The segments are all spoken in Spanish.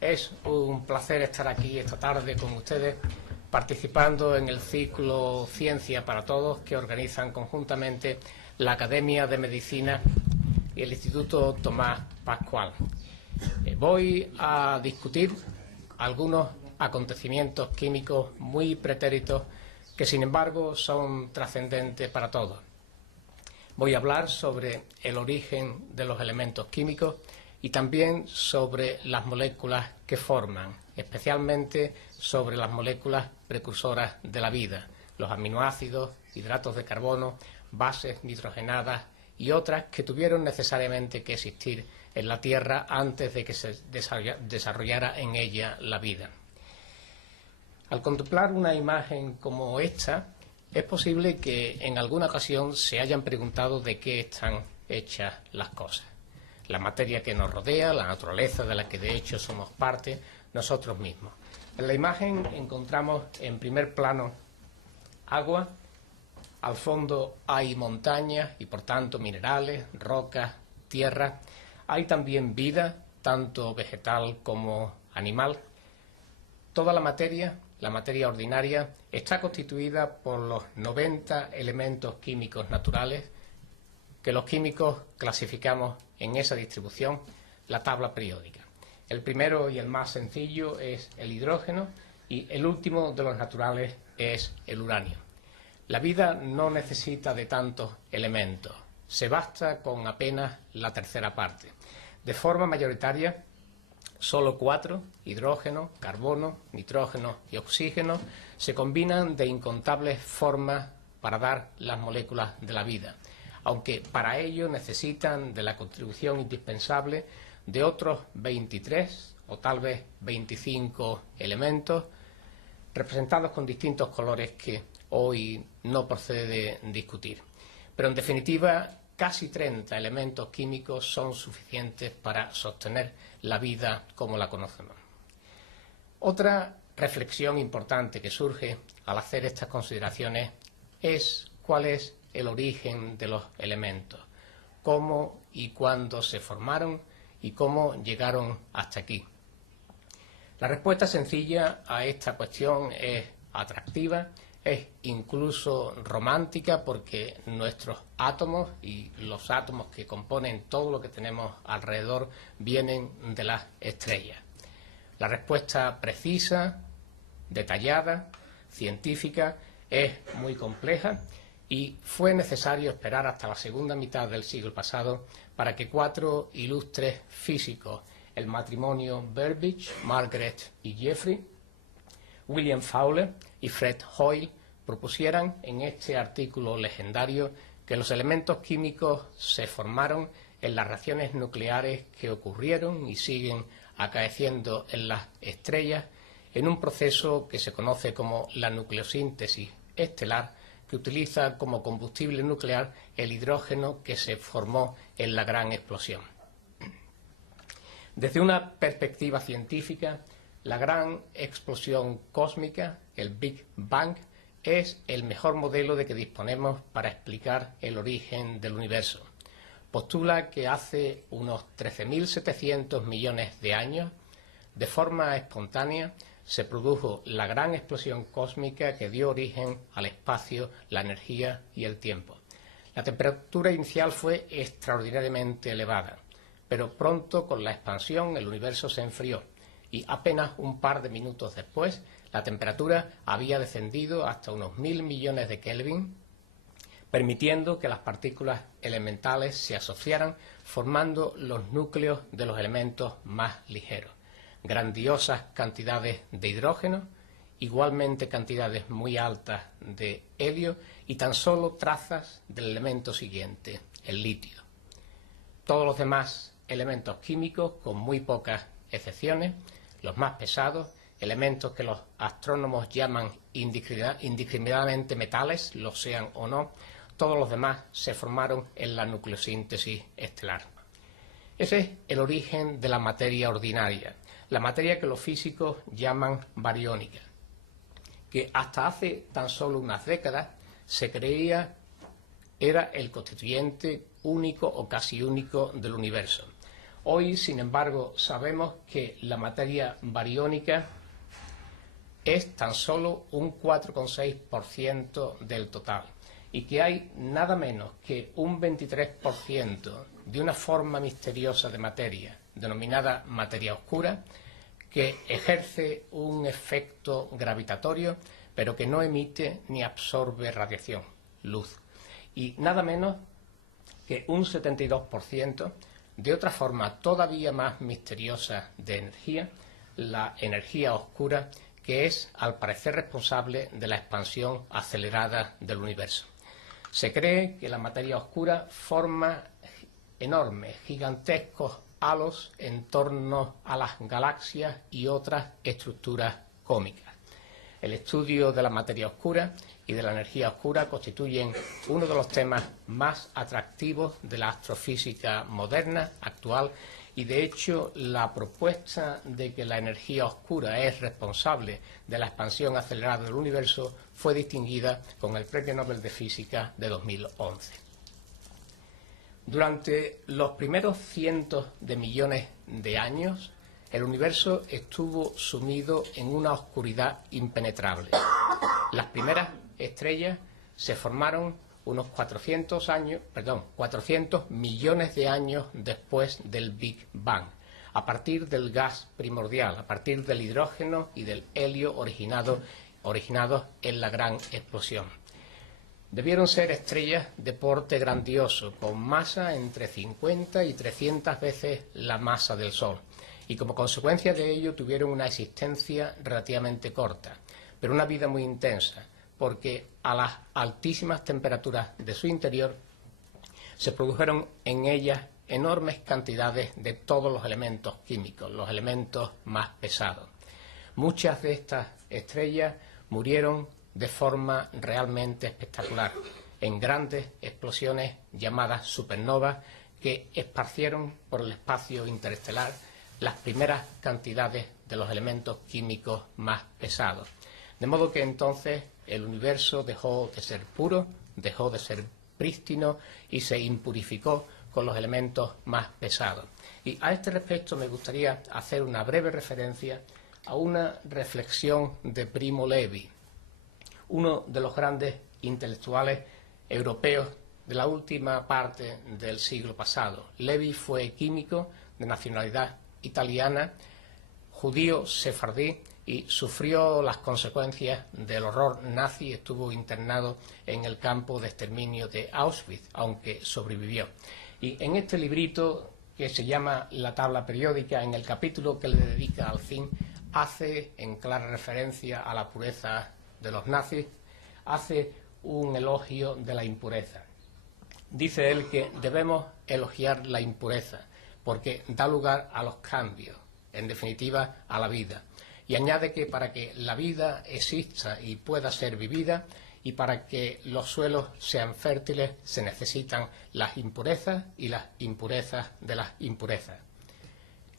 Es un placer estar aquí esta tarde con ustedes, participando en el ciclo Ciencia para Todos que organizan conjuntamente la Academia de Medicina y el Instituto Tomás Pascual. Voy a discutir algunos acontecimientos químicos muy pretéritos que, sin embargo, son trascendentes para todos. Voy a hablar sobre el origen de los elementos químicos y también sobre las moléculas que forman, especialmente sobre las moléculas precursoras de la vida, los aminoácidos, hidratos de carbono, bases nitrogenadas y otras que tuvieron necesariamente que existir en la Tierra antes de que se desarrollara en ella la vida. Al contemplar una imagen como esta, es posible que en alguna ocasión se hayan preguntado de qué están hechas las cosas. La materia que nos rodea, la naturaleza de la que de hecho somos parte nosotros mismos. En la imagen encontramos en primer plano agua, al fondo hay montañas y por tanto minerales, rocas, tierra. Hay también vida, tanto vegetal como animal. Toda la materia ordinaria, está constituida por los 90 elementos químicos naturales que los químicos clasificamos en esa distribución, la tabla periódica. El primero y el más sencillo es el hidrógeno y el último de los naturales es el uranio. La vida no necesita de tantos elementos, se basta con apenas la tercera parte. De forma mayoritaria, solo 4, hidrógeno, carbono, nitrógeno y oxígeno, se combinan de incontables formas para dar las moléculas de la vida, aunque para ello necesitan de la contribución indispensable de otros 23 o tal vez 25 elementos, representados con distintos colores que hoy no procede discutir. Pero en definitiva, casi 30 elementos químicos son suficientes para sostener la vida como la conocemos. Otra reflexión importante que surge al hacer estas consideraciones es cuál es el origen de los elementos, cómo y cuándo se formaron y cómo llegaron hasta aquí. La respuesta sencilla a esta cuestión es atractiva, es incluso romántica, porque nuestros átomos y los átomos que componen todo lo que tenemos alrededor vienen de las estrellas. La respuesta precisa, detallada, científica, es muy compleja y fue necesario esperar hasta la segunda mitad del siglo pasado para que 4 ilustres físicos, el matrimonio Burbidge, Margaret y Jeffrey, William Fowler y Fred Hoyle, propusieran en este artículo legendario que los elementos químicos se formaron en las reacciones nucleares que ocurrieron y siguen acaeciendo en las estrellas en un proceso que se conoce como la nucleosíntesis estelar, que utiliza como combustible nuclear el hidrógeno que se formó en la gran explosión. Desde una perspectiva científica, la gran explosión cósmica, el Big Bang, es el mejor modelo de que disponemos para explicar el origen del universo. Postula que hace unos 13.700 millones de años, de forma espontánea, se produjo la gran explosión cósmica que dio origen al espacio, la energía y el tiempo. La temperatura inicial fue extraordinariamente elevada, pero pronto, con la expansión, el universo se enfrió y apenas un par de minutos después la temperatura había descendido hasta unos 1.000 millones de Kelvin, permitiendo que las partículas elementales se asociaran formando los núcleos de los elementos más ligeros. Grandiosas cantidades de hidrógeno, igualmente cantidades muy altas de helio y tan solo trazas del elemento siguiente, el litio. Todos los demás elementos químicos, con muy pocas excepciones, los más pesados, elementos que los astrónomos llaman indiscriminadamente metales, lo sean o no, todos los demás se formaron en la nucleosíntesis estelar. Ese es el origen de la materia ordinaria, la materia que los físicos llaman bariónica, que hasta hace tan solo unas décadas se creía era el constituyente único o casi único del universo. Hoy, sin embargo, sabemos que la materia bariónica es tan solo un 4,6% del total y que hay nada menos que un 23% de una forma misteriosa de materia, denominada materia oscura, que ejerce un efecto gravitatorio, pero que no emite ni absorbe radiación, luz. Y nada menos que un 72% de otra forma todavía más misteriosa de energía, la energía oscura, que es, al parecer, responsable de la expansión acelerada del universo. Se cree que la materia oscura forma enormes, gigantescos halos en torno a las galaxias y otras estructuras cósmicas. El estudio de la materia oscura y de la energía oscura constituyen uno de los temas más atractivos de la astrofísica moderna, actual, y de hecho la propuesta de que la energía oscura es responsable de la expansión acelerada del universo fue distinguida con el Premio Nobel de Física de 2011. Durante los primeros cientos de millones de años, el universo estuvo sumido en una oscuridad impenetrable. Las primeras estrellas se formaron unos 400 millones de años después del Big Bang, a partir del gas primordial, a partir del hidrógeno y del helio originados en la gran explosión. Debieron ser estrellas de porte grandioso, con masa entre 50 y 300 veces la masa del Sol, y como consecuencia de ello tuvieron una existencia relativamente corta, pero una vida muy intensa, porque a las altísimas temperaturas de su interior se produjeron en ellas enormes cantidades de todos los elementos químicos, los elementos más pesados. Muchas de estas estrellas murieron de forma realmente espectacular, en grandes explosiones llamadas supernovas que esparcieron por el espacio interestelar las primeras cantidades de los elementos químicos más pesados. De modo que entonces el universo dejó de ser puro, dejó de ser prístino y se impurificó con los elementos más pesados. Y a este respecto me gustaría hacer una breve referencia a una reflexión de Primo Levi, uno de los grandes intelectuales europeos de la última parte del siglo pasado. Levi fue químico de nacionalidad italiana, judío sefardí, y sufrió las consecuencias del horror nazi. Estuvo internado en el campo de exterminio de Auschwitz, aunque sobrevivió. Y en este librito, que se llama La tabla periódica, en el capítulo que le dedica al zinc, hace, en clara referencia a la pureza de los nazis, hace un elogio de la impureza. Dice él que debemos elogiar la impureza, porque da lugar a los cambios, en definitiva, a la vida. Y añade que para que la vida exista y pueda ser vivida, y para que los suelos sean fértiles, se necesitan las impurezas y las impurezas de las impurezas.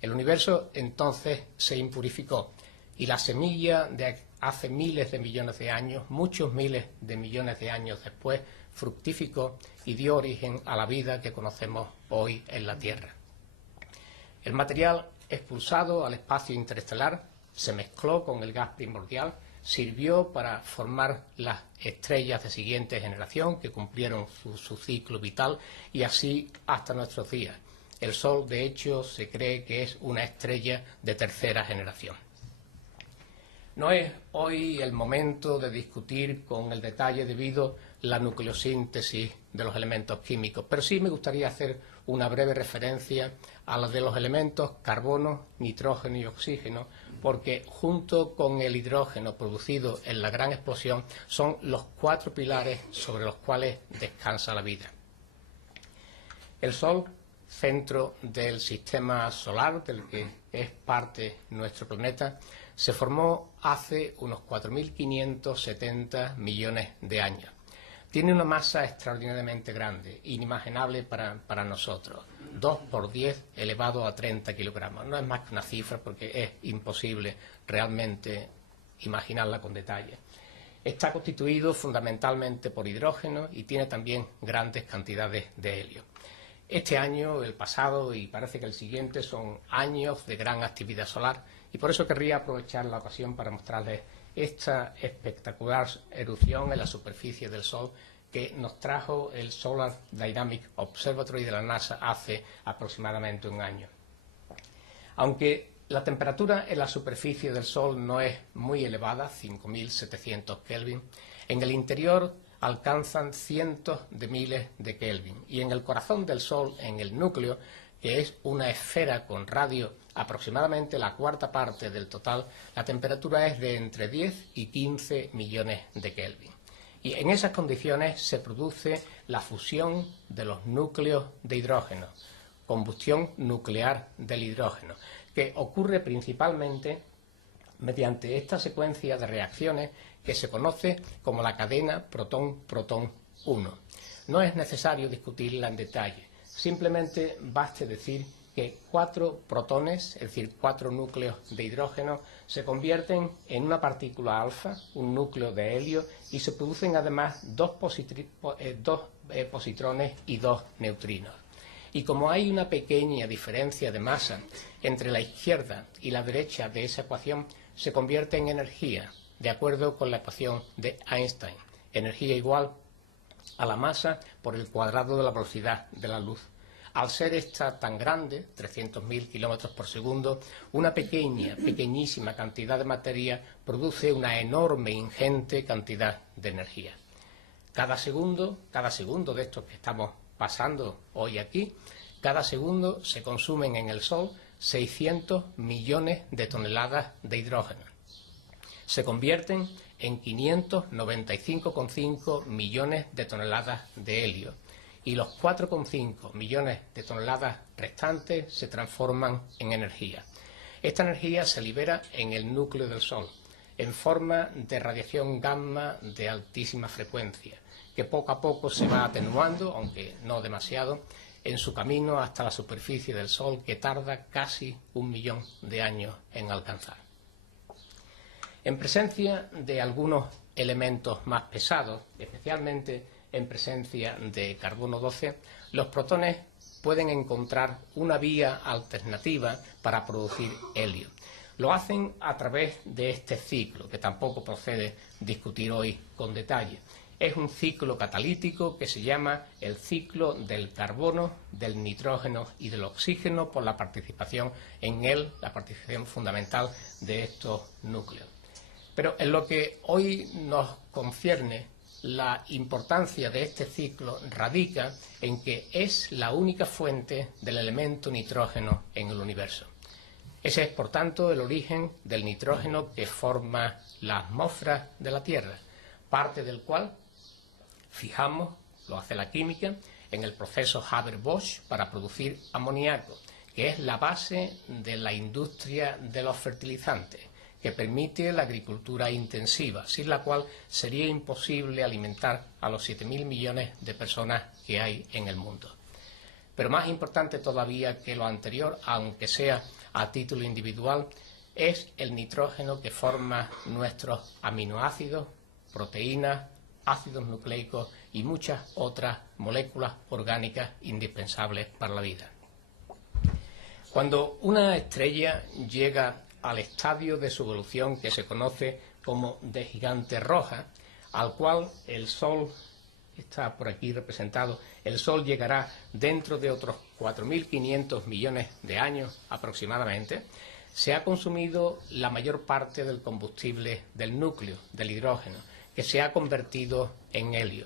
El universo entonces se impurificó, y la semilla de hace miles de millones de años, muchos miles de millones de años después, fructificó y dio origen a la vida que conocemos hoy en la Tierra. El material expulsado al espacio interestelar se mezcló con el gas primordial, sirvió para formar las estrellas de siguiente generación que cumplieron su ciclo vital, y así hasta nuestros días. El Sol, de hecho, se cree que es una estrella de tercera generación. No es hoy el momento de discutir con el detalle debido la nucleosíntesis de los elementos químicos, pero sí me gustaría hacer una breve referencia a la de los elementos carbono, nitrógeno y oxígeno, porque junto con el hidrógeno producido en la gran explosión son los 4 pilares sobre los cuales descansa la vida. El Sol, centro del sistema solar, del que es parte nuestro planeta, se formó hace unos 4.570 millones de años. Tiene una masa extraordinariamente grande, inimaginable para nosotros, 2 por 10 elevado a 30 kilogramos. No es más que una cifra porque es imposible realmente imaginarla con detalle. Está constituido fundamentalmente por hidrógeno y tiene también grandes cantidades de helio. Este año, el pasado y parece que el siguiente son años de gran actividad solar y por eso querría aprovechar la ocasión para mostrarles esta espectacular erupción en la superficie del Sol que nos trajo el Solar Dynamic Observatory de la NASA hace aproximadamente un año. Aunque la temperatura en la superficie del Sol no es muy elevada, 5.700 Kelvin, en el interior alcanzan cientos de miles de Kelvin y en el corazón del Sol, en el núcleo, que es una esfera con radio aproximadamente la cuarta parte del total, la temperatura es de entre 10 y 15 millones de Kelvin. Y en esas condiciones se produce la fusión de los núcleos de hidrógeno, combustión nuclear del hidrógeno, que ocurre principalmente mediante esta secuencia de reacciones que se conoce como la cadena protón-protón-1. No es necesario discutirla en detalle, simplemente baste decir que 4 protones, es decir, 4 núcleos de hidrógeno, se convierten en una partícula alfa, un núcleo de helio, y se producen además dos positrones y 2 neutrinos. Y como hay una pequeña diferencia de masa entre la izquierda y la derecha de esa ecuación, se convierte en energía, de acuerdo con la ecuación de Einstein. Energía igual a la masa por el cuadrado de la velocidad de la luz. Al ser esta tan grande, 300.000 kilómetros por segundo, una pequeñísima cantidad de materia produce una enorme, ingente cantidad de energía. Cada segundo de estos que estamos pasando hoy aquí, cada segundo se consumen en el Sol 600 millones de toneladas de hidrógeno. Se convierten en 595,5 millones de toneladas de helio y los 4,5 millones de toneladas restantes se transforman en energía. Esta energía se libera en el núcleo del Sol en forma de radiación gamma de altísima frecuencia, que poco a poco se va atenuando, aunque no demasiado, en su camino hasta la superficie del Sol, que tarda casi 1 millón de años en alcanzar. En presencia de algunos elementos más pesados, especialmente en presencia de carbono 12, los protones pueden encontrar una vía alternativa para producir helio. Lo hacen a través de este ciclo, que tampoco procede discutir hoy con detalle. Es un ciclo catalítico que se llama el ciclo del carbono, del nitrógeno y del oxígeno por la participación en él, la participación fundamental de estos núcleos. Pero en lo que hoy nos concierne, la importancia de este ciclo radica en que es la única fuente del elemento nitrógeno en el universo. Ese es, por tanto, el origen del nitrógeno que forma la atmósfera de la Tierra, parte del cual fijamos, lo hace la química, en el proceso Haber-Bosch para producir amoníaco, que es la base de la industria de los fertilizantes, que permite la agricultura intensiva, sin la cual sería imposible alimentar a los 7.000 millones de personas que hay en el mundo. Pero más importante todavía que lo anterior, aunque sea a título individual, es el nitrógeno que forma nuestros aminoácidos, proteínas, ácidos nucleicos y muchas otras moléculas orgánicas indispensables para la vida. Cuando una estrella llega al estadio de su evolución que se conoce como de gigante roja, al cual el Sol está por aquí representado, el Sol llegará dentro de otros 4.500 millones de años aproximadamente, se ha consumido la mayor parte del combustible del núcleo, del hidrógeno, que se ha convertido en helio.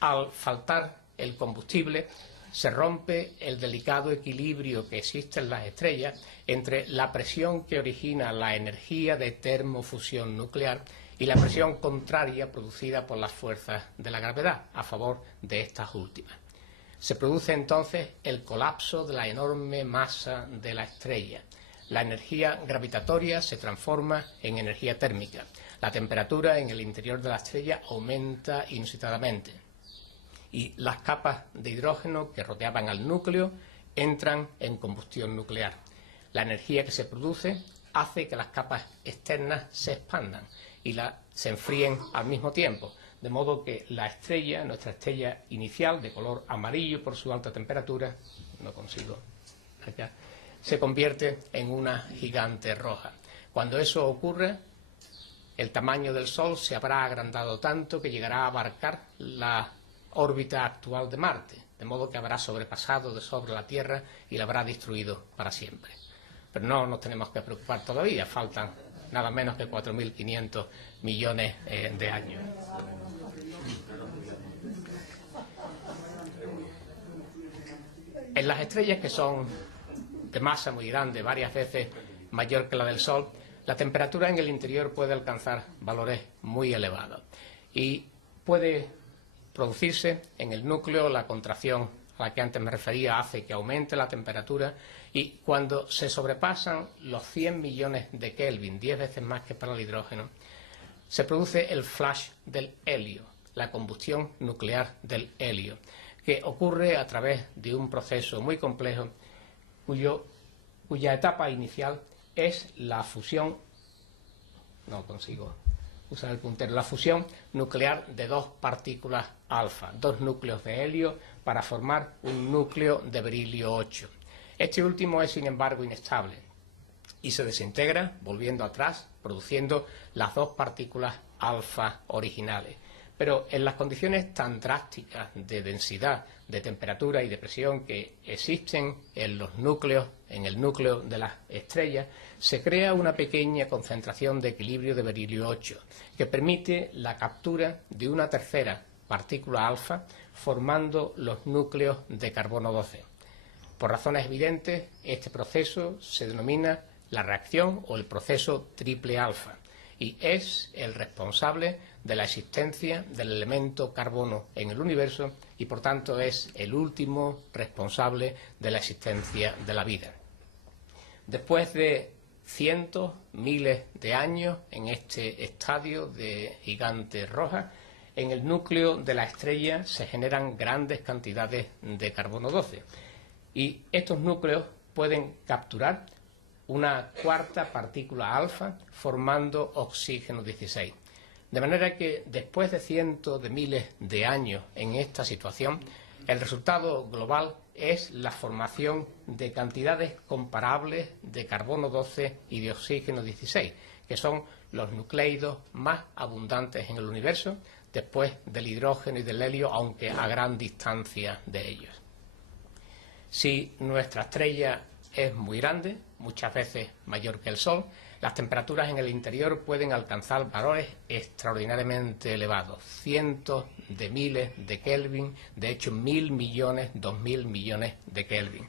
Al faltar el combustible, se rompe el delicado equilibrio que existe en las estrellas entre la presión que origina la energía de termofusión nuclear y la presión contraria producida por las fuerzas de la gravedad a favor de estas últimas. Se produce entonces el colapso de la enorme masa de la estrella. La energía gravitatoria se transforma en energía térmica. La temperatura en el interior de la estrella aumenta inusitadamente y las capas de hidrógeno que rodeaban al núcleo entran en combustión nuclear. La energía que se produce hace que las capas externas se expandan y se enfríen al mismo tiempo, de modo que la estrella, nuestra estrella inicial, de color amarillo por su alta temperatura, no consigo acá, se convierte en una gigante roja. Cuando eso ocurre, el tamaño del Sol se habrá agrandado tanto que llegará a abarcar la órbita actual de Marte, de modo que habrá sobrepasado de sobre la Tierra y la habrá destruido para siempre. Pero no nos tenemos que preocupar todavía, faltan nada menos que 4.500 millones de años. En las estrellas que son de masa muy grande, varias veces mayor que la del Sol, la temperatura en el interior puede alcanzar valores muy elevados y puede producirse en el núcleo. La contracción a la que antes me refería hace que aumente la temperatura, y cuando se sobrepasan los 100 millones de Kelvin, 10 veces más que para el hidrógeno, se produce el flash del helio, la combustión nuclear del helio, que ocurre a través de un proceso muy complejo cuya etapa inicial es la fusión, no consigo usar el puntero, la fusión nuclear de dos partículas alfa, dos núcleos de helio para formar un núcleo de berilio 8. Este último es, sin embargo, inestable y se desintegra volviendo atrás, produciendo las dos partículas alfa originales. Pero en las condiciones tan drásticas de densidad, de temperatura y de presión que existen en los núcleos, en el núcleo de las estrellas, se crea una pequeña concentración de equilibrio de berilio 8 que permite la captura de una tercera partícula alfa formando los núcleos de carbono 12. Por razones evidentes, este proceso se denomina la reacción o el proceso triple alfa y es el responsable de la existencia del elemento carbono en el universo y, por tanto, es el último responsable de la existencia de la vida. Después de cientos, miles de años en este estadio de gigante roja, en el núcleo de la estrella se generan grandes cantidades de carbono 12 y estos núcleos pueden capturar una cuarta partícula alfa formando oxígeno 16. De manera que después de cientos de miles de años en esta situación, el resultado global es la formación de cantidades comparables de carbono 12 y de oxígeno 16, que son los nucleidos más abundantes en el universo, después del hidrógeno y del helio, aunque a gran distancia de ellos. Si nuestra estrella es muy grande, muchas veces mayor que el Sol, las temperaturas en el interior pueden alcanzar valores extraordinariamente elevados, cientos de miles de Kelvin, de hecho 1.000 millones, 2.000 millones de Kelvin.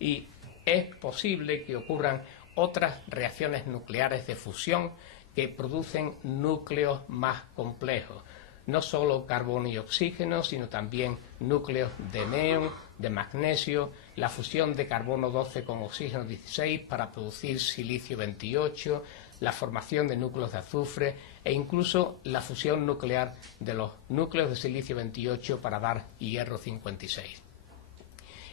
Y es posible que ocurran otras reacciones nucleares de fusión que producen núcleos más complejos, no solo carbono y oxígeno, sino también núcleos de neón, de magnesio, la fusión de carbono 12 con oxígeno 16 para producir silicio 28, la formación de núcleos de azufre e incluso la fusión nuclear de los núcleos de silicio 28 para dar hierro 56.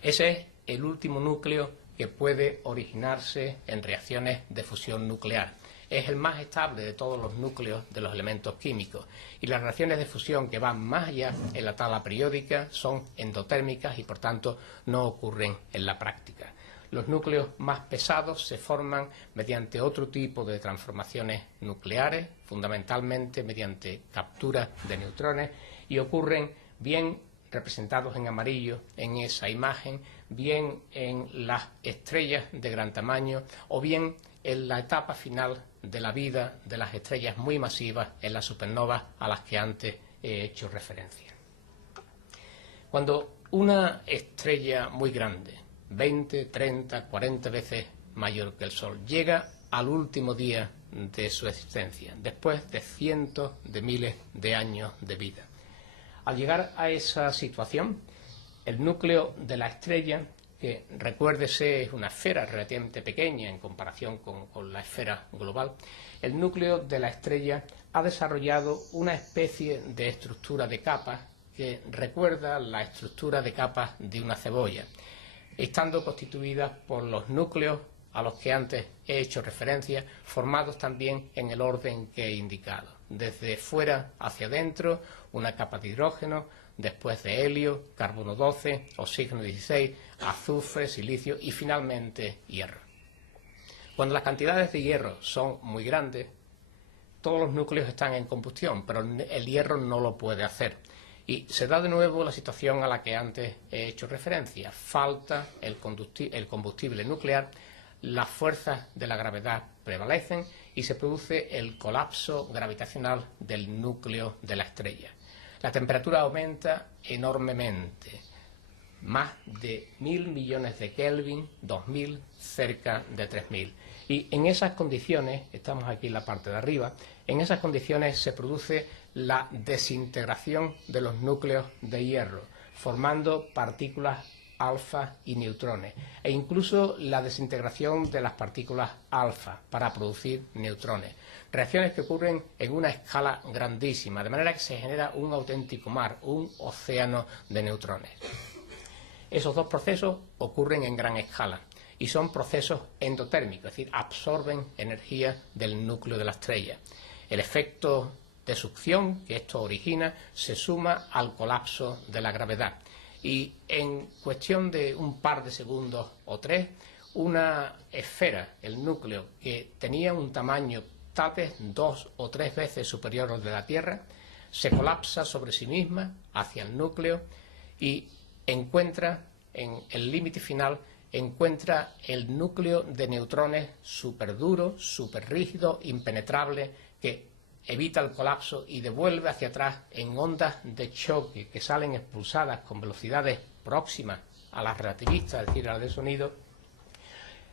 Ese es el último núcleo que puede originarse en reacciones de fusión nuclear. Es el más estable de todos los núcleos de los elementos químicos y las reacciones de fusión que van más allá en la tabla periódica son endotérmicas y por tanto no ocurren en la práctica. Los núcleos más pesados se forman mediante otro tipo de transformaciones nucleares, fundamentalmente mediante captura de neutrones, y ocurren bien representados en amarillo en esa imagen, bien en las estrellas de gran tamaño o bien en la etapa final de la vida de las estrellas muy masivas, en las supernovas a las que antes he hecho referencia. Cuando una estrella muy grande, 20, 30, 40 veces mayor que el Sol, llega al último día de su existencia, después de cientos de miles de años de vida, al llegar a esa situación, el núcleo de la estrella, que recuérdese es una esfera relativamente pequeña en comparación con la esfera global, el núcleo de la estrella ha desarrollado una especie de estructura de capas que recuerda la estructura de capas de una cebolla, estando constituidas por los núcleos a los que antes he hecho referencia, formados también en el orden que he indicado. desde fuera hacia adentro, una capa de hidrógeno, después de helio, carbono 12, oxígeno 16, azufre, silicio y finalmente hierro. Cuando las cantidades de hierro son muy grandes, todos los núcleos están en combustión, pero el hierro no lo puede hacer. Y se da de nuevo la situación a la que antes he hecho referencia. Falta el combustible nuclear, las fuerzas de la gravedad prevalecen y se produce el colapso gravitacional del núcleo de la estrella. La temperatura aumenta enormemente, más de 1.000 millones de Kelvin, 2.000, cerca de 3.000. Y en esas condiciones, estamos aquí en la parte de arriba, en esas condiciones se produce la desintegración de los núcleos de hierro, formando partículas alfa y neutrones, e incluso la desintegración de las partículas alfa para producir neutrones. Reacciones que ocurren en una escala grandísima, de manera que se genera un auténtico mar, un océano de neutrones. Esos dos procesos ocurren en gran escala y son procesos endotérmicos, es decir, absorben energía del núcleo de la estrella. El efecto de succión que esto origina se suma al colapso de la gravedad y en cuestión de un par de segundos o tres, una esfera, el núcleo, que tenía un tamaño tal vez 2 o 3 veces superior al de la Tierra, se colapsa sobre sí misma hacia el núcleo y encuentra, en el límite final, encuentra el núcleo de neutrones súper duro, súper rígido, impenetrable, que evita el colapso y devuelve hacia atrás en ondas de choque que salen expulsadas con velocidades próximas a las relativistas, es decir, a las del sonido,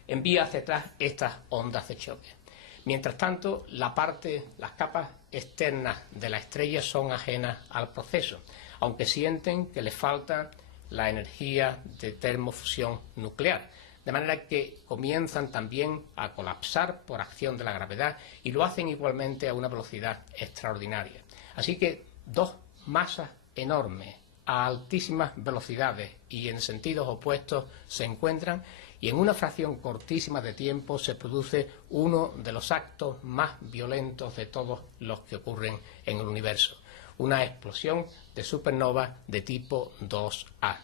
envía hacia atrás estas ondas de choque. Mientras tanto, las capas externas de la estrella son ajenas al proceso, aunque sienten que les falta la energía de termofusión nuclear, de manera que comienzan también a colapsar por acción de la gravedad y lo hacen igualmente a una velocidad extraordinaria. Así que dos masas enormes a altísimas velocidades y en sentidos opuestos se encuentran y en una fracción cortísima de tiempo se produce uno de los actos más violentos de todos los que ocurren en el universo, una explosión de supernova de tipo 2A.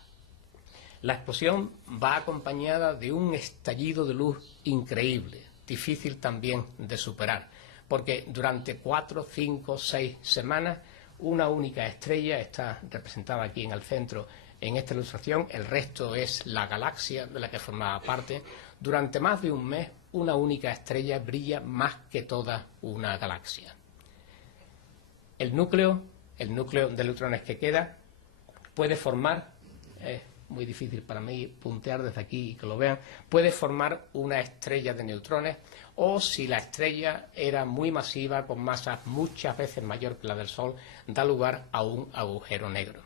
La explosión va acompañada de un estallido de luz increíble, difícil también de superar, porque durante 4, 5, 6 semanas una única estrella está representada aquí en el centro en esta ilustración, el resto es la galaxia de la que formaba parte. Durante más de un mes una única estrella brilla más que toda una galaxia. El núcleo de neutrones que queda puede formar, es muy difícil para mí puntear desde aquí y que lo vean, puede formar una estrella de neutrones o si la estrella era muy masiva con masas muchas veces mayor que la del Sol, da lugar a un agujero negro.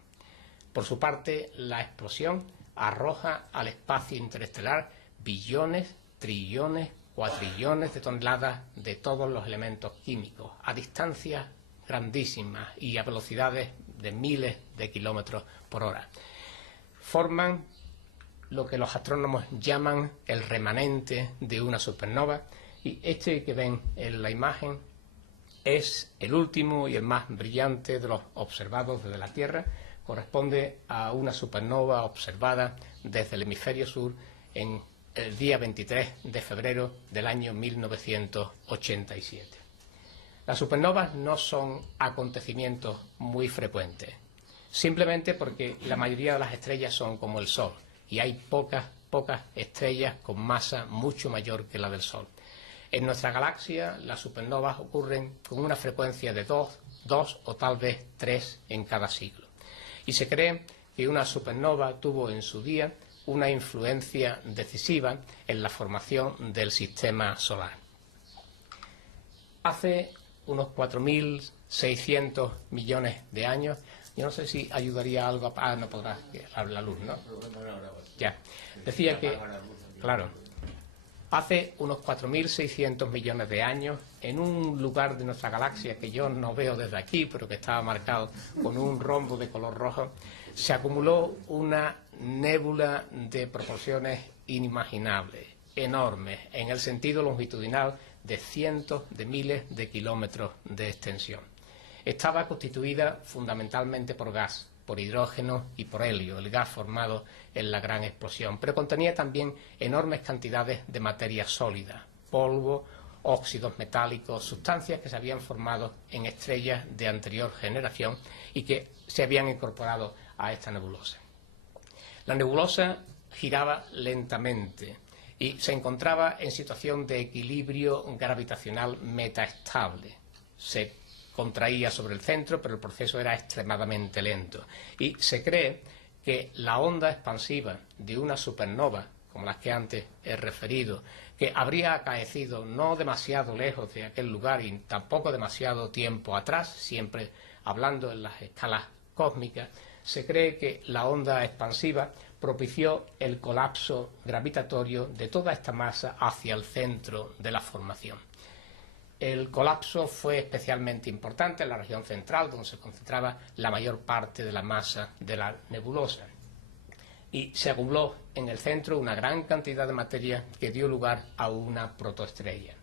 Por su parte, la explosión arroja al espacio interestelar billones, trillones, cuatrillones de toneladas de todos los elementos químicos a distancias grandísimas y a velocidades de miles de kilómetros por hora. Forman lo que los astrónomos llaman el remanente de una supernova y este que ven en la imagen es el último y el más brillante de los observados desde la Tierra. Corresponde a una supernova observada desde el hemisferio sur en el día 23 de febrero del año 1987. Las supernovas no son acontecimientos muy frecuentes, simplemente porque la mayoría de las estrellas son como el Sol y hay pocas estrellas con masa mucho mayor que la del Sol. En nuestra galaxia las supernovas ocurren con una frecuencia de 2 o tal vez 3 en cada siglo. Y se cree que una supernova tuvo en su día una influencia decisiva en la formación del sistema solar. Hace unos 4.600 millones de años, yo no sé si ayudaría algo a... no podrá hablar la luz, ¿no? Ya. Decía que, claro, hace unos 4.600 millones de años, en un lugar de nuestra galaxia que yo no veo desde aquí, pero que estaba marcado con un rombo de color rojo, se acumuló una nébula de proporciones inimaginables, enormes, en el sentido longitudinal de cientos de miles de kilómetros de extensión. estaba constituida fundamentalmente por gas, por hidrógeno y por helio, el gas formado en la gran explosión, pero contenía también enormes cantidades de materia sólida, polvo, óxidos metálicos, sustancias que se habían formado en estrellas de anterior generación y que se habían incorporado a esta nebulosa. La nebulosa giraba lentamente y se encontraba en situación de equilibrio gravitacional metaestable. Se contraía sobre el centro, pero el proceso era extremadamente lento. Y se cree que la onda expansiva de una supernova, como las que antes he referido, que habría acaecido no demasiado lejos de aquel lugar y tampoco demasiado tiempo atrás, siempre hablando en las escalas cósmicas, se cree que la onda expansiva propició el colapso gravitatorio de toda esta masa hacia el centro de la formación. El colapso fue especialmente importante en la región central, donde se concentraba la mayor parte de la masa de la nebulosa. Y se acumuló en el centro una gran cantidad de materia que dio lugar a una protoestrella.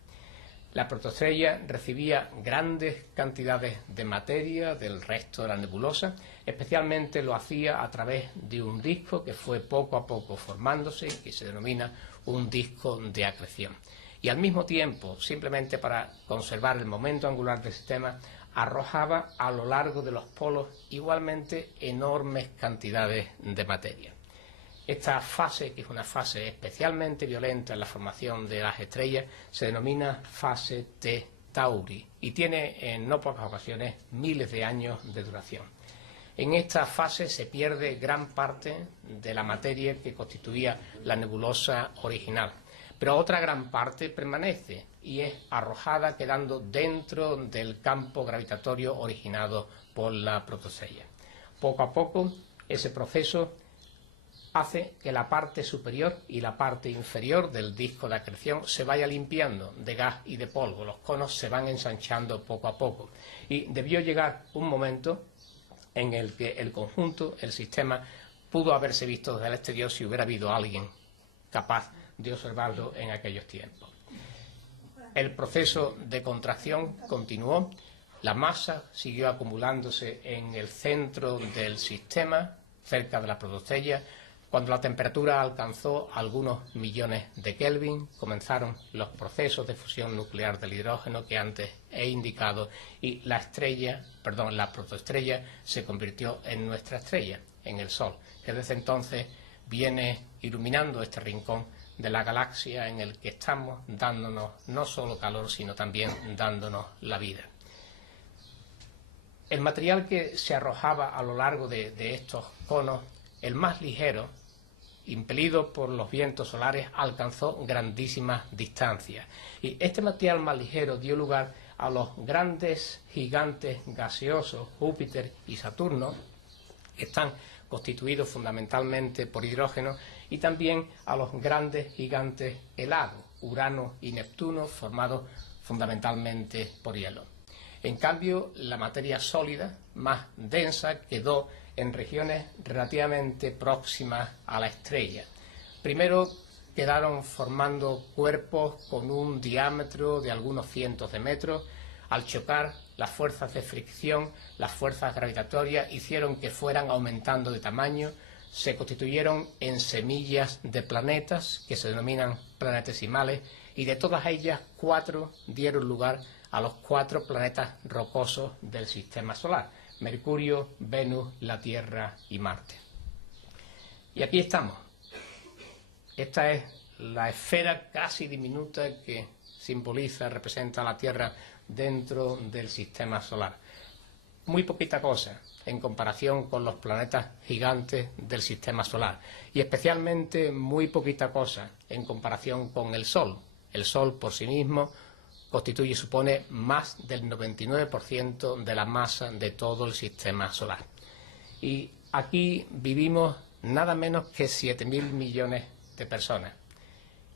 La protoestrella recibía grandes cantidades de materia del resto de la nebulosa, especialmente lo hacía a través de un disco que fue poco a poco formándose y que se denomina un disco de acreción. Y al mismo tiempo, simplemente para conservar el momento angular del sistema, arrojaba a lo largo de los polos igualmente enormes cantidades de materia. Esta fase, que es una fase especialmente violenta en la formación de las estrellas, se denomina fase T Tauri y tiene en no pocas ocasiones miles de años de duración. En esta fase se pierde gran parte de la materia que constituía la nebulosa original, pero otra gran parte permanece y es arrojada quedando dentro del campo gravitatorio originado por la protoestrella. Poco a poco ese proceso hace que la parte superior y la parte inferior del disco de acreción se vaya limpiando de gas y de polvo. Los conos se van ensanchando poco a poco. Y debió llegar un momento en el que el conjunto, el sistema, pudo haberse visto desde el exterior si hubiera habido alguien capaz de observarlo en aquellos tiempos. El proceso de contracción continuó, la masa siguió acumulándose en el centro del sistema, cerca de la protoestrella. Cuando la temperatura alcanzó algunos millones de Kelvin, comenzaron los procesos de fusión nuclear del hidrógeno que antes he indicado y la protoestrella se convirtió en nuestra estrella, en el Sol, que desde entonces viene iluminando este rincón de la galaxia en el que estamos, dándonos no solo calor, sino también dándonos la vida. El material que se arrojaba a lo largo de estos conos, el más ligero, impelido por los vientos solares, alcanzó grandísimas distancias. Y este material más ligero dio lugar a los grandes gigantes gaseosos, Júpiter y Saturno, que están constituidos fundamentalmente por hidrógeno, y también a los grandes gigantes helados, Urano y Neptuno, formados fundamentalmente por hielo. En cambio, la materia sólida, más densa, quedó en regiones relativamente próximas a la estrella. Primero quedaron formando cuerpos con un diámetro de algunos cientos de metros. Al chocar, las fuerzas de fricción, las fuerzas gravitatorias hicieron que fueran aumentando de tamaño, se constituyeron en semillas de planetas que se denominan planetesimales y de todas ellas 4 dieron lugar a los 4 planetas rocosos del sistema solar: Mercurio, Venus, la Tierra y Marte. Y aquí estamos. Esta es la esfera casi diminuta que simboliza, representa a la Tierra dentro del sistema solar. Muy poquita cosa en comparación con los planetas gigantes del sistema solar y especialmente muy poquita cosa en comparación con el Sol. El Sol por sí mismo constituye y supone más del 99% de la masa de todo el sistema solar. Y aquí vivimos nada menos que 7.000 millones de personas.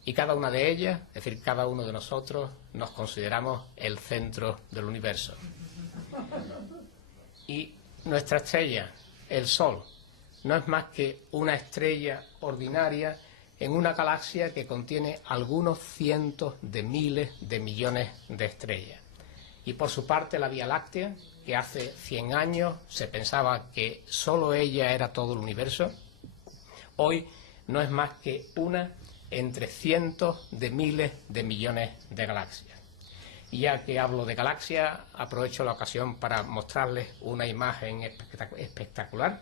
Y cada una de ellas, es decir, cada uno de nosotros, nos consideramos el centro del universo. Y nuestra estrella, el Sol, no es más que una estrella ordinaria en una galaxia que contiene algunos cientos de miles de millones de estrellas. Y por su parte la Vía Láctea, que hace 100 años se pensaba que solo ella era todo el universo, hoy no es más que una entre cientos de miles de millones de galaxias. Y ya que hablo de galaxias, aprovecho la ocasión para mostrarles una imagen espectacular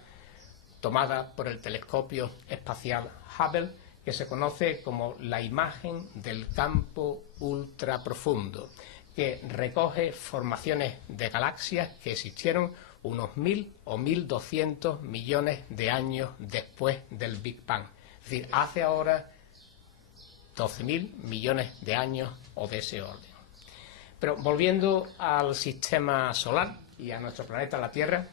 tomada por el telescopio espacial Hubble, que se conoce como la imagen del campo ultraprofundo, que recoge formaciones de galaxias que existieron unos 1000 o 1200 millones de años después del Big Bang. Es decir, hace ahora 12.000 millones de años o de ese orden. Pero volviendo al sistema solar y a nuestro planeta, la Tierra,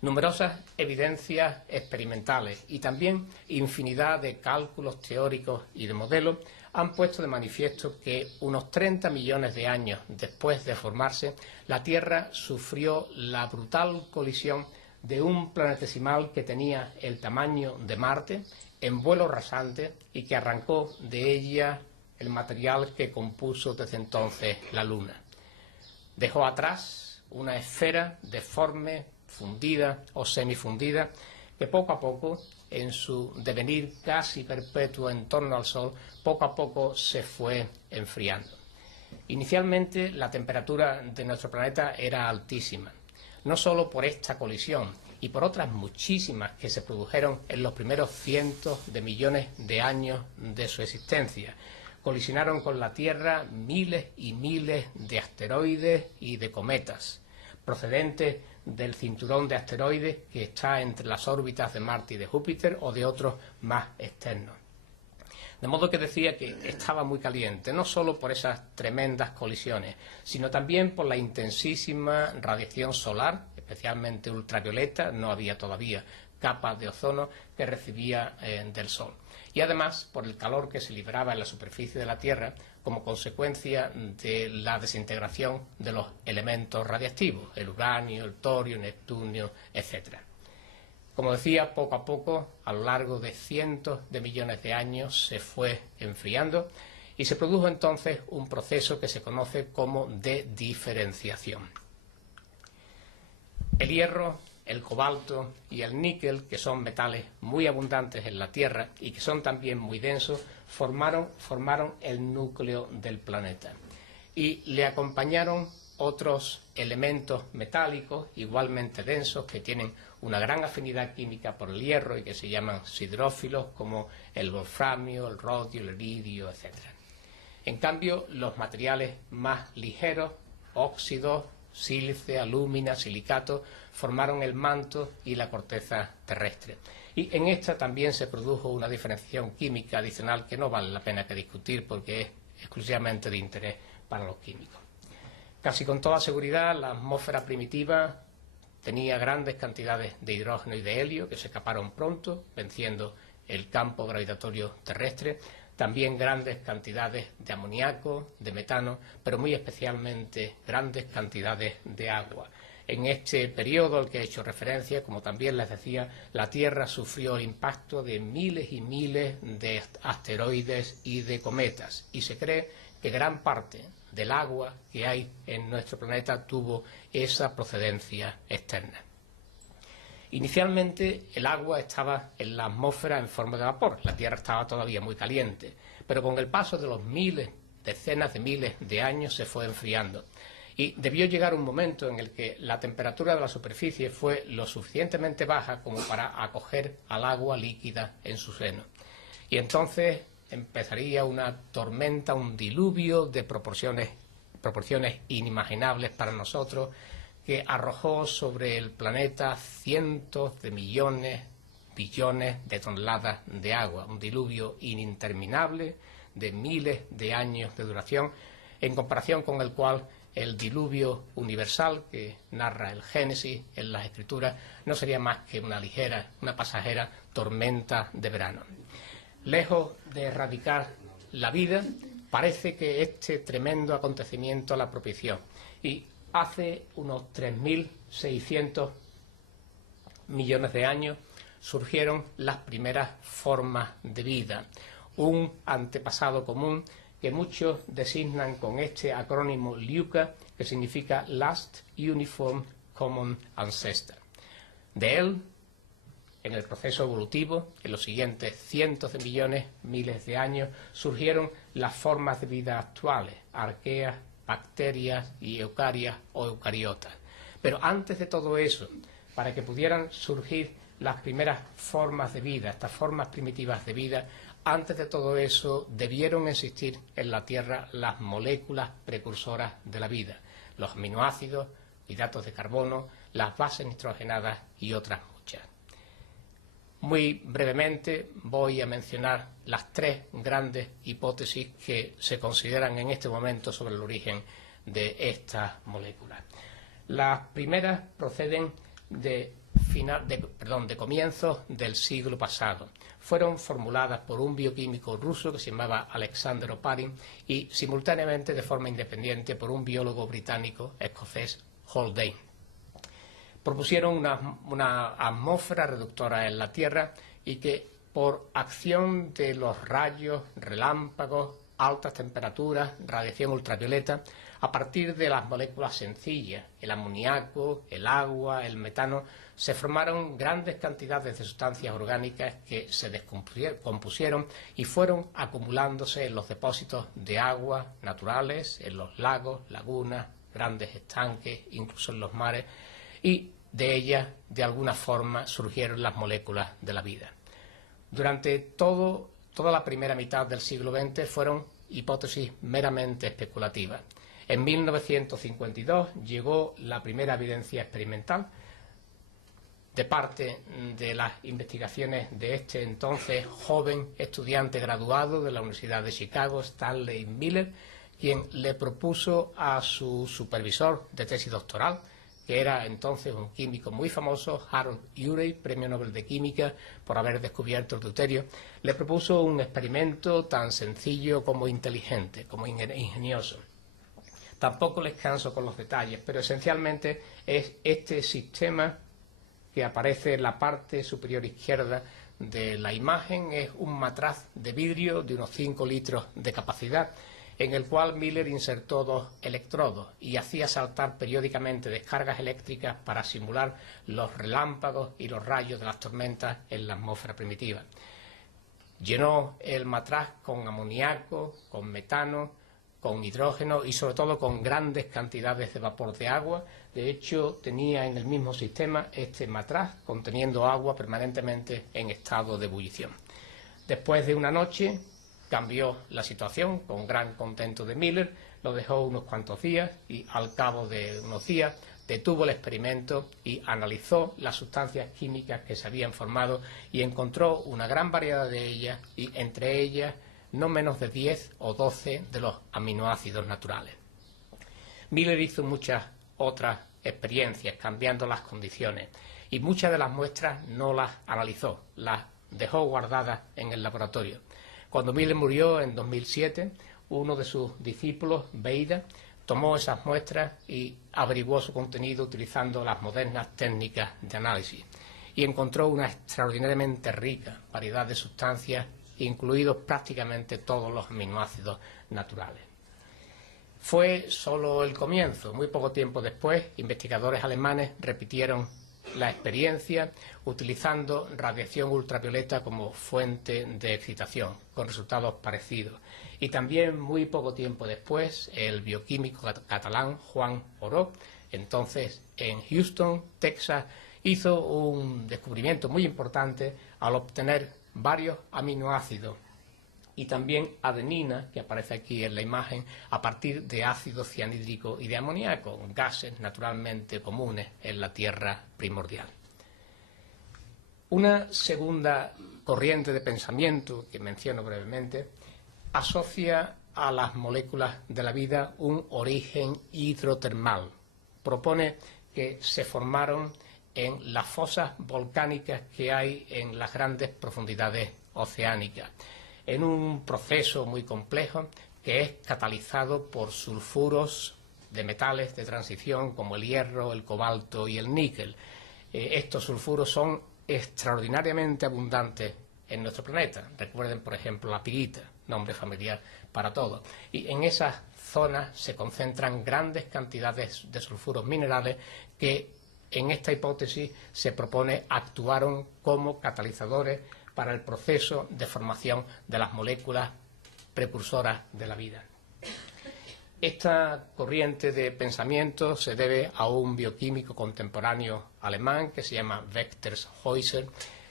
numerosas evidencias experimentales y también infinidad de cálculos teóricos y de modelos han puesto de manifiesto que unos 30 millones de años después de formarse, la Tierra sufrió la brutal colisión de un planetesimal que tenía el tamaño de Marte en vuelo rasante y que arrancó de ella el material que compuso desde entonces la Luna. Dejó atrás una esfera deforme, fundida o semifundida, que poco a poco, en su devenir casi perpetuo en torno al Sol, poco a poco se fue enfriando. Inicialmente la temperatura de nuestro planeta era altísima, no solo por esta colisión y por otras muchísimas que se produjeron en los primeros cientos de millones de años de su existencia. Colisionaron con la Tierra miles y miles de asteroides y de cometas, procedentes del cinturón de asteroides que está entre las órbitas de Marte y de Júpiter o de otros más externos. De modo que decía que estaba muy caliente, no solo por esas tremendas colisiones, sino también por la intensísima radiación solar, especialmente ultravioleta, no había todavía capas de ozono que recibía del Sol. Y además por el calor que se liberaba en la superficie de la Tierra como consecuencia de la desintegración de los elementos radiactivos, el uranio, el torio, el neptunio, etc. Como decía, poco a poco, a lo largo de cientos de millones de años, se fue enfriando y se produjo entonces un proceso que se conoce como de diferenciación. El hierro, el cobalto y el níquel, que son metales muy abundantes en la Tierra y que son también muy densos, formaron el núcleo del planeta. Y le acompañaron otros elementos metálicos igualmente densos que tienen una gran afinidad química por el hierro y que se llaman sidrófilos, como el wolframio, el rodio, el iridio, etc. En cambio, los materiales más ligeros, óxidos, sílice, alúmina, silicato, formaron el manto y la corteza terrestre. Y en esta también se produjo una diferenciación química adicional que no vale la pena que discutir porque es exclusivamente de interés para los químicos. Casi con toda seguridad, la atmósfera primitiva tenía grandes cantidades de hidrógeno y de helio que se escaparon pronto, venciendo el campo gravitatorio terrestre. También grandes cantidades de amoníaco, de metano, pero muy especialmente grandes cantidades de agua. En este periodo al que he hecho referencia, como también les decía, la Tierra sufrió el impacto de miles y miles de asteroides y de cometas, y se cree que gran parte del agua que hay en nuestro planeta tuvo esa procedencia externa. Inicialmente el agua estaba en la atmósfera en forma de vapor, la Tierra estaba todavía muy caliente, pero con el paso de los miles, decenas de miles de años se fue enfriando. Y debió llegar un momento en el que la temperatura de la superficie fue lo suficientemente baja como para acoger al agua líquida en su seno. Y entonces empezaría una tormenta, un diluvio de proporciones inimaginables para nosotros, que arrojó sobre el planeta cientos de millones, billones de toneladas de agua, un diluvio ininterminable de miles de años de duración, en comparación con el cual el diluvio universal que narra el Génesis en las Escrituras no sería más que una ligera, una pasajera tormenta de verano. Lejos de erradicar la vida, parece que este tremendo acontecimiento la propició. Y hace unos 3.600 millones de años surgieron las primeras formas de vida. Un antepasado común que muchos designan con este acrónimo LUCA, que significa Last Uniform Common Ancestor. De él, en el proceso evolutivo, en los siguientes cientos de millones, miles de años, surgieron las formas de vida actuales, arqueas, bacterias y eucarias o eucariotas. Pero antes de todo eso, para que pudieran surgir las primeras formas de vida, estas formas primitivas de vida, antes de todo eso debieron existir en la Tierra las moléculas precursoras de la vida, los aminoácidos, hidratos de carbono, las bases nitrogenadas y otras muchas. Muy brevemente voy a mencionar las tres grandes hipótesis que se consideran en este momento sobre el origen de estas moléculas. Las primeras proceden de comienzos del siglo pasado. Fueron formuladas por un bioquímico ruso que se llamaba Alexander Oparin y simultáneamente de forma independiente por un biólogo británico escocés, Haldane. Propusieron una atmósfera reductora en la Tierra y que por acción de los rayos, relámpagos, altas temperaturas, radiación ultravioleta, a partir de las moléculas sencillas, el amoníaco, el agua, el metano, se formaron grandes cantidades de sustancias orgánicas que se descompusieron y fueron acumulándose en los depósitos de agua naturales, en los lagos, lagunas, grandes estanques, incluso en los mares, y de ellas, de alguna forma, surgieron las moléculas de la vida. Durante toda la primera mitad del siglo XX fueron hipótesis meramente especulativas. En 1952 llegó la primera evidencia experimental de parte de las investigaciones de este entonces joven estudiante graduado de la Universidad de Chicago, Stanley Miller, quien le propuso a su supervisor de tesis doctoral, que era entonces un químico muy famoso, Harold Urey, Premio Nobel de Química por haber descubierto el deuterio, le propuso un experimento tan sencillo como inteligente, como ingenioso. Tampoco les canso con los detalles, pero esencialmente es este sistema que aparece en la parte superior izquierda de la imagen, es un matraz de vidrio de unos 5 litros de capacidad, en el cual Miller insertó 2 electrodos y hacía saltar periódicamente descargas eléctricas para simular los relámpagos y los rayos de las tormentas en la atmósfera primitiva. Llenó el matraz con amoníaco, con metano, con hidrógeno y sobre todo con grandes cantidades de vapor de agua. De hecho, tenía en el mismo sistema este matraz conteniendo agua permanentemente en estado de ebullición. Después de una noche cambió la situación con gran contento de Miller, lo dejó unos cuantos días y al cabo de unos días detuvo el experimento y analizó las sustancias químicas que se habían formado y encontró una gran variedad de ellas y entre ellas no menos de 10 o 12 de los aminoácidos naturales. Miller hizo muchas otras experiencias cambiando las condiciones y muchas de las muestras no las analizó, las dejó guardadas en el laboratorio. Cuando Miller murió en 2007, uno de sus discípulos, Beida, tomó esas muestras y averiguó su contenido utilizando las modernas técnicas de análisis y encontró una extraordinariamente rica variedad de sustancias, incluidos prácticamente todos los aminoácidos naturales. Fue solo el comienzo. Muy poco tiempo después, investigadores alemanes repitieron la experiencia utilizando radiación ultravioleta como fuente de excitación, con resultados parecidos. Y también muy poco tiempo después, el bioquímico catalán Juan Oró, entonces en Houston, Texas, hizo un descubrimiento muy importante al obtener varios aminoácidos y también adenina, que aparece aquí en la imagen, a partir de ácido cianhídrico y de amoníaco, gases naturalmente comunes en la Tierra primordial. Una segunda corriente de pensamiento, que menciono brevemente, asocia a las moléculas de la vida un origen hidrotermal. Propone que se formaron en las fosas volcánicas que hay en las grandes profundidades oceánicas, en un proceso muy complejo que es catalizado por sulfuros de metales de transición como el hierro, el cobalto y el níquel. Estos sulfuros son extraordinariamente abundantes en nuestro planeta. Recuerden, por ejemplo, la pirita, nombre familiar para todos. Y en esas zonas se concentran grandes cantidades de sulfuros minerales que en esta hipótesis se propone actuaron como catalizadores para el proceso de formación de las moléculas precursoras de la vida. Esta corriente de pensamiento se debe a un bioquímico contemporáneo alemán que se llama Wechters Häuser,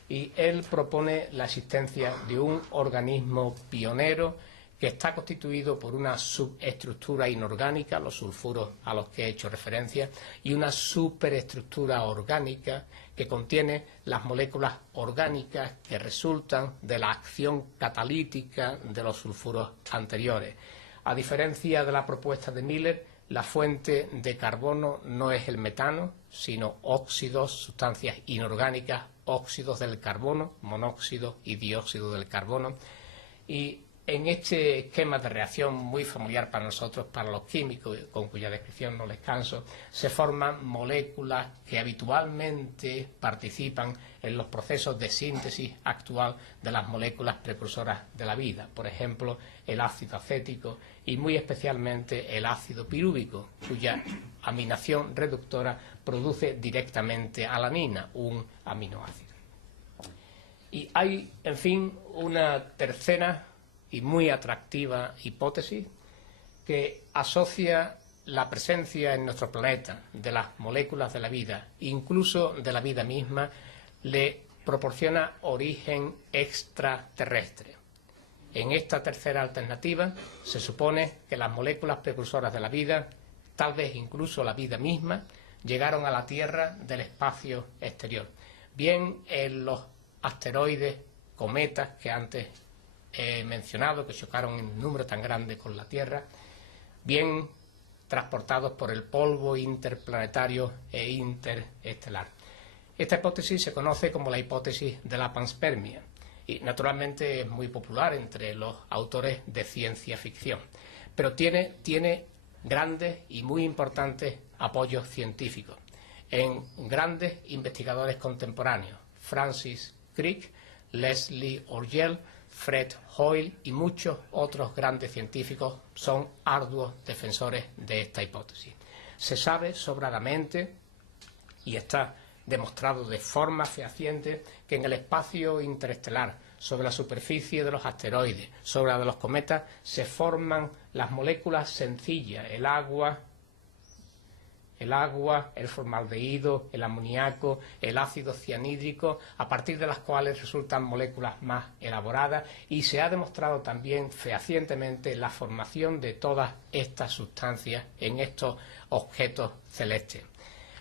y él propone la existencia de un organismo pionero que está constituido por una subestructura inorgánica, los sulfuros a los que he hecho referencia, y una superestructura orgánica que contiene las moléculas orgánicas que resultan de la acción catalítica de los sulfuros anteriores. A diferencia de la propuesta de Miller, la fuente de carbono no es el metano, sino óxidos, sustancias inorgánicas, óxidos del carbono, monóxido y dióxido del carbono. Y en este esquema de reacción muy familiar para nosotros, para los químicos, con cuya descripción no les canso, se forman moléculas que habitualmente participan en los procesos de síntesis actual de las moléculas precursoras de la vida. Por ejemplo, el ácido acético y muy especialmente el ácido pirúvico, cuya aminación reductora produce directamente alanina, un aminoácido. Y hay, en fin, una tercera y muy atractiva hipótesis que asocia la presencia en nuestro planeta de las moléculas de la vida, incluso de la vida misma, le proporciona origen extraterrestre. En esta tercera alternativa se supone que las moléculas precursoras de la vida, tal vez incluso la vida misma, llegaron a la Tierra del espacio exterior, bien en los asteroides, cometas que antes he mencionado, que chocaron en un número tan grande con la Tierra, bien transportados por el polvo interplanetario e interestelar. Esta hipótesis se conoce como la hipótesis de la panspermia y naturalmente es muy popular entre los autores de ciencia ficción, pero tiene grandes y muy importantes apoyos científicos en grandes investigadores contemporáneos: Francis Crick, Leslie Orgel, Fred Hoyle y muchos otros grandes científicos son arduos defensores de esta hipótesis. Se sabe sobradamente, y está demostrado de forma fehaciente, que en el espacio interestelar, sobre la superficie de los asteroides, sobre la de los cometas, se forman las moléculas sencillas, el agua, el formaldehído, el amoníaco, el ácido cianhídrico, a partir de las cuales resultan moléculas más elaboradas, y se ha demostrado también fehacientemente la formación de todas estas sustancias en estos objetos celestes.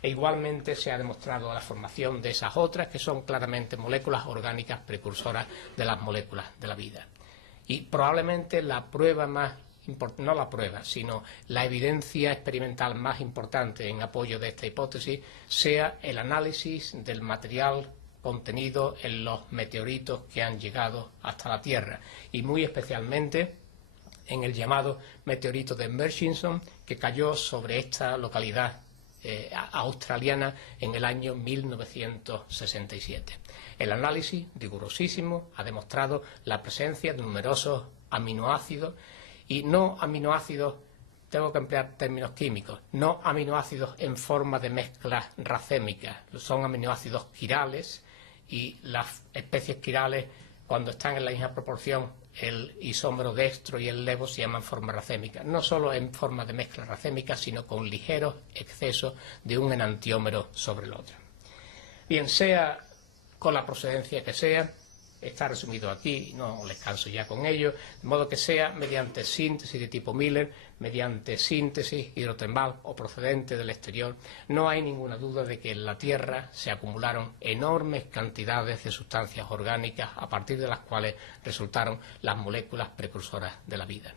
E igualmente se ha demostrado la formación de esas otras, que son claramente moléculas orgánicas precursoras de las moléculas de la vida. Y probablemente la prueba más no la prueba, sino la evidencia experimental más importante en apoyo de esta hipótesis sea el análisis del material contenido en los meteoritos que han llegado hasta la Tierra, y muy especialmente en el llamado meteorito de Murchison, que cayó sobre esta localidad australiana en el año 1967. El análisis rigurosísimo ha demostrado la presencia de numerosos aminoácidos, y no aminoácidos, tengo que emplear términos químicos, no aminoácidos en forma de mezclas racémicas, son aminoácidos quirales, y las especies quirales, cuando están en la misma proporción, el isómero dextro y el levo, se llaman forma racémica, no solo en forma de mezcla racémica, sino con ligeros excesos de un enantiómero sobre el otro. Bien, sea con la procedencia que sea, está resumido aquí, no les canso ya con ello, de modo que sea mediante síntesis de tipo Miller, mediante síntesis hidrotermal o procedente del exterior, no hay ninguna duda de que en la Tierra se acumularon enormes cantidades de sustancias orgánicas a partir de las cuales resultaron las moléculas precursoras de la vida.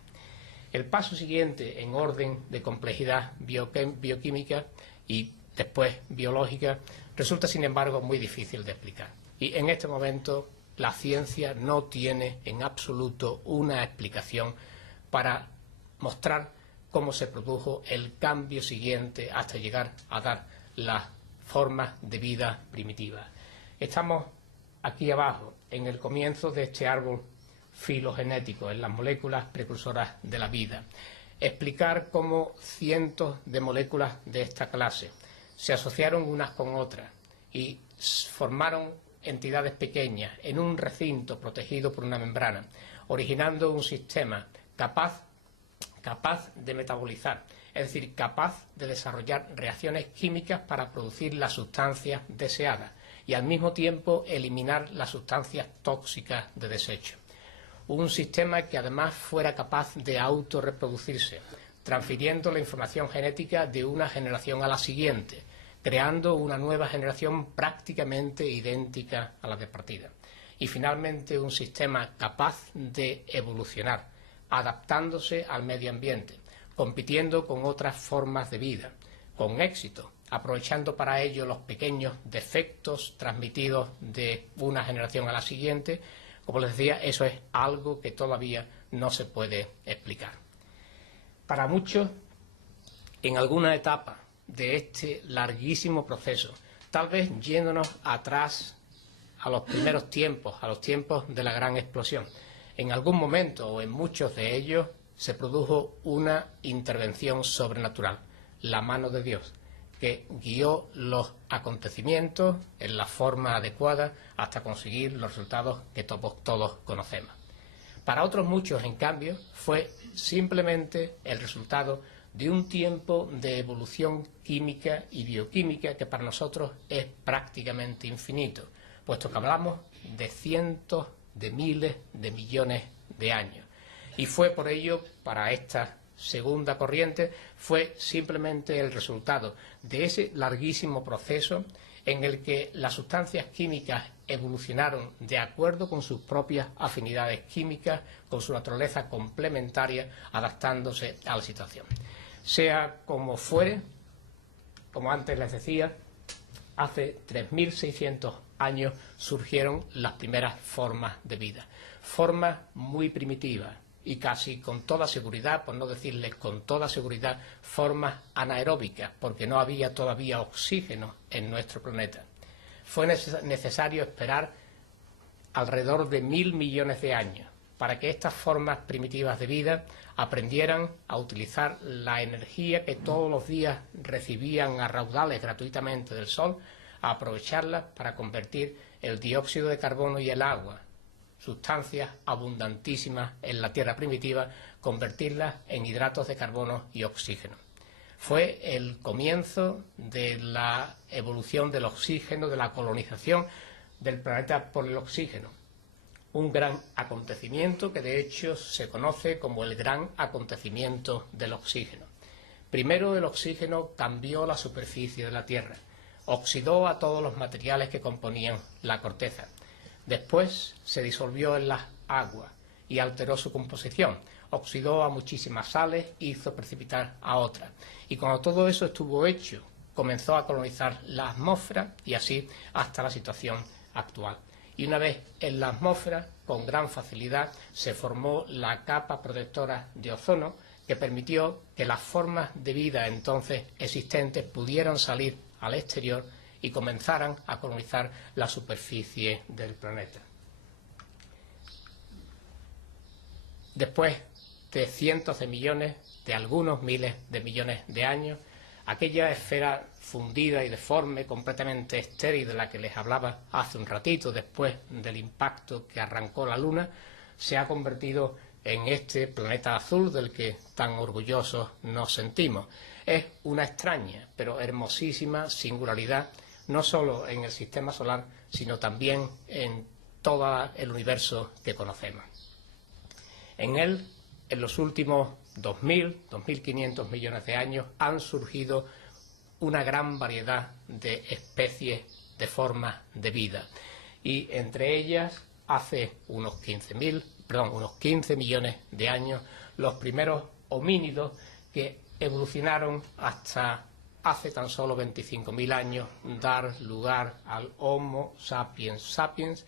El paso siguiente en orden de complejidad bioquímica y después biológica resulta, sin embargo, muy difícil de explicar. Y en este momento la ciencia no tiene en absoluto una explicación para mostrar cómo se produjo el cambio siguiente hasta llegar a dar las formas de vida primitivas. Estamos aquí abajo, en el comienzo de este árbol filogenético, en las moléculas precursoras de la vida. Explicar cómo cientos de moléculas de esta clase se asociaron unas con otras y formaron entidades pequeñas en un recinto protegido por una membrana, originando un sistema capaz de metabolizar, es decir, capaz de desarrollar reacciones químicas para producir las sustancias deseadas y al mismo tiempo eliminar las sustancias tóxicas de desecho. Un sistema que además fuera capaz de autorreproducirse, transfiriendo la información genética de una generación a la siguiente, creando una nueva generación prácticamente idéntica a la de partida. Y finalmente un sistema capaz de evolucionar, adaptándose al medio ambiente, compitiendo con otras formas de vida, con éxito, aprovechando para ello los pequeños defectos transmitidos de una generación a la siguiente. Como les decía, eso es algo que todavía no se puede explicar. Para muchos, en alguna etapa de este larguísimo proceso, tal vez yéndonos atrás a los primeros tiempos, a los tiempos de la gran explosión, en algún momento o en muchos de ellos se produjo una intervención sobrenatural, la mano de Dios, que guió los acontecimientos en la forma adecuada hasta conseguir los resultados que todos conocemos. Para otros muchos, en cambio, fue simplemente el resultado de un tiempo de evolución química y bioquímica que para nosotros es prácticamente infinito, puesto que hablamos de cientos de miles de millones de años. Y fue por ello, para esta segunda corriente, fue simplemente el resultado de ese larguísimo proceso en el que las sustancias químicas evolucionaron de acuerdo con sus propias afinidades químicas, con su naturaleza complementaria, adaptándose a la situación. Sea como fuere, como antes les decía, hace 3.600 años surgieron las primeras formas de vida, formas muy primitivas y casi con toda seguridad, por no decirles con toda seguridad, formas anaeróbicas, porque no había todavía oxígeno en nuestro planeta. Fue necesario esperar alrededor de 1.000 millones de años para que estas formas primitivas de vida aprendieran a utilizar la energía que todos los días recibían a raudales gratuitamente del Sol, a aprovecharla para convertir el dióxido de carbono y el agua, sustancias abundantísimas en la Tierra primitiva, convertirlas en hidratos de carbono y oxígeno. Fue el comienzo de la evolución del oxígeno, de la colonización del planeta por el oxígeno. Un gran acontecimiento que de hecho se conoce como el gran acontecimiento del oxígeno. Primero el oxígeno cambió la superficie de la Tierra, oxidó a todos los materiales que componían la corteza. Después se disolvió en las aguas y alteró su composición, oxidó a muchísimas sales e hizo precipitar a otras. Y cuando todo eso estuvo hecho, comenzó a colonizar la atmósfera y así hasta la situación actual. Y una vez en la atmósfera, con gran facilidad, se formó la capa protectora de ozono que permitió que las formas de vida entonces existentes pudieran salir al exterior y comenzaran a colonizar la superficie del planeta. Después de cientos de millones, de algunos miles de millones de años, aquella esfera fundida y deforme, completamente estéril de la que les hablaba hace un ratito, después del impacto que arrancó la Luna, se ha convertido en este planeta azul del que tan orgullosos nos sentimos. Es una extraña, pero hermosísima singularidad, no solo en el sistema solar, sino también en todo el universo que conocemos. En él, en los últimos 2.000, 2.500 millones de años, han surgido una gran variedad de especies de formas de vida. Y entre ellas, hace unos 15 millones de años, los primeros homínidos que evolucionaron hasta hace tan solo 25.000 años, dar lugar al Homo sapiens sapiens,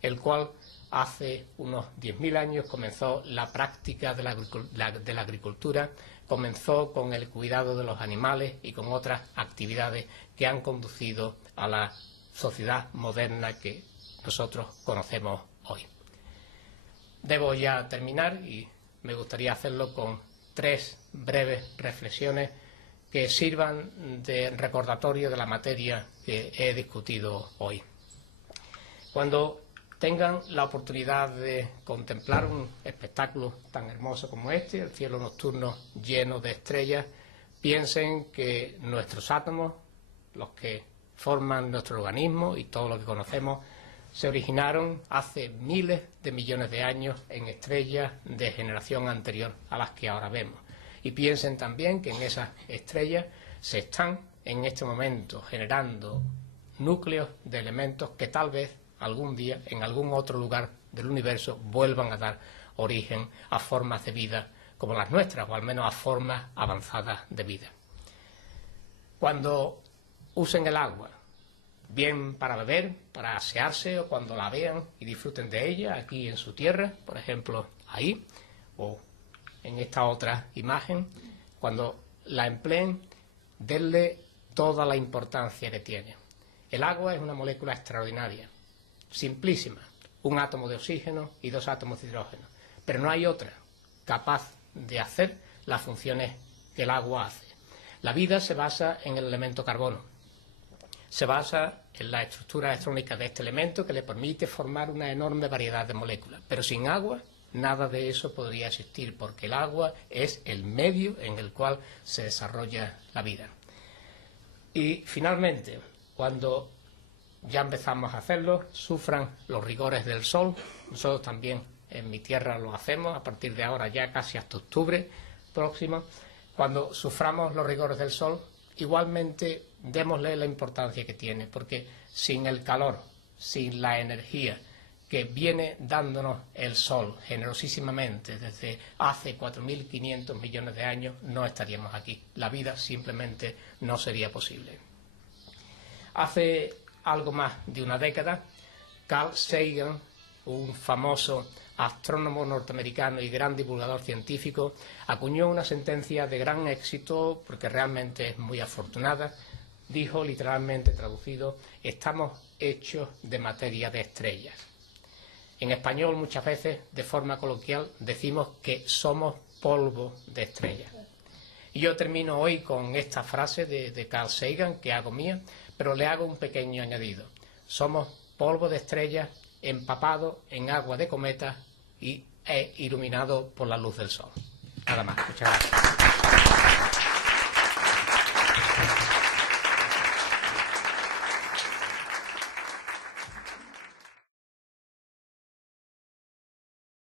el cual hace unos 10.000 años comenzó la práctica de la agricultura, comenzó con el cuidado de los animales y con otras actividades que han conducido a la sociedad moderna que nosotros conocemos hoy. Debo ya terminar y me gustaría hacerlo con 3 breves reflexiones que sirvan de recordatorio de la materia que he discutido hoy. Cuando tengan la oportunidad de contemplar un espectáculo tan hermoso como este, el cielo nocturno lleno de estrellas, piensen que nuestros átomos, los que forman nuestro organismo y todo lo que conocemos, se originaron hace miles de millones de años en estrellas de generación anterior a las que ahora vemos. Y piensen también que en esas estrellas se están en este momento generando núcleos de elementos que tal vez algún día en algún otro lugar del universo vuelvan a dar origen a formas de vida como las nuestras, o al menos a formas avanzadas de vida. Cuando usen el agua, bien para beber, para asearse, o cuando la vean y disfruten de ella aquí en su tierra, por ejemplo ahí, o en esta otra imagen, cuando la empleen, denle toda la importancia que tiene. El agua es una molécula extraordinaria, simplísima, un átomo de oxígeno y 2 átomos de hidrógeno, pero no hay otra capaz de hacer las funciones que el agua hace. La vida se basa en el elemento carbono, se basa en la estructura electrónica de este elemento que le permite formar una enorme variedad de moléculas, pero sin agua nada de eso podría existir, porque el agua es el medio en el cual se desarrolla la vida. Y finalmente, cuando ya empezamos a hacerlo, sufran los rigores del sol. Nosotros también en mi tierra lo hacemos, a partir de ahora ya casi hasta octubre próximo. Cuando suframos los rigores del sol, igualmente démosle la importancia que tiene, porque sin el calor, sin la energía que viene dándonos el sol generosísimamente desde hace 4.500 millones de años, no estaríamos aquí. La vida simplemente no sería posible. Hace algo más de una década, Carl Sagan, un famoso astrónomo norteamericano y gran divulgador científico, acuñó una sentencia de gran éxito, porque realmente es muy afortunada. Dijo, literalmente traducido: estamos hechos de materia de estrellas. En español, muchas veces, de forma coloquial, decimos que somos polvo de estrellas. Y yo termino hoy con esta frase de Carl Sagan, que hago mía, pero le hago un pequeño añadido. Somos polvo de estrellas empapado en agua de cometa e iluminado por la luz del sol. Nada más. Muchas gracias.